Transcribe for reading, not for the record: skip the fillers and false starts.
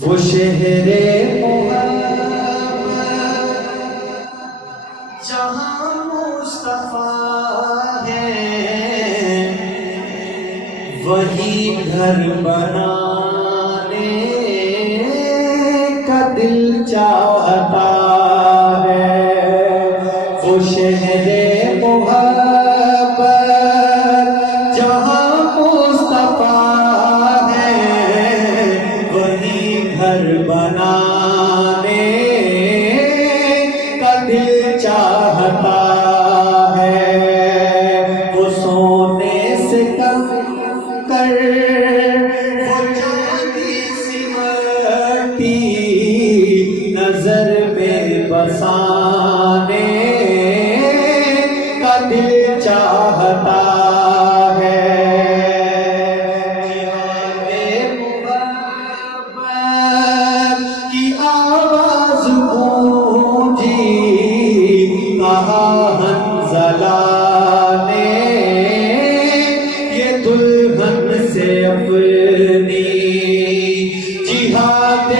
وہ شہر محبت جہاں مصطفیٰ ہے، وہی گھر بنانے کا دل چاہتا ہے۔ وہ شہر محبت جہاں مصطفیٰ ہے، وہی گھر بنانے کا دل چاہتا ہے۔ وہ سونے سے کم کر وہ چاندی سمٹی نظر میں بسانے کا دل چاہتا ہے۔ کی آواز گونجی، کہا حنظلہ نے یہ دلہن سے اپنی جہاد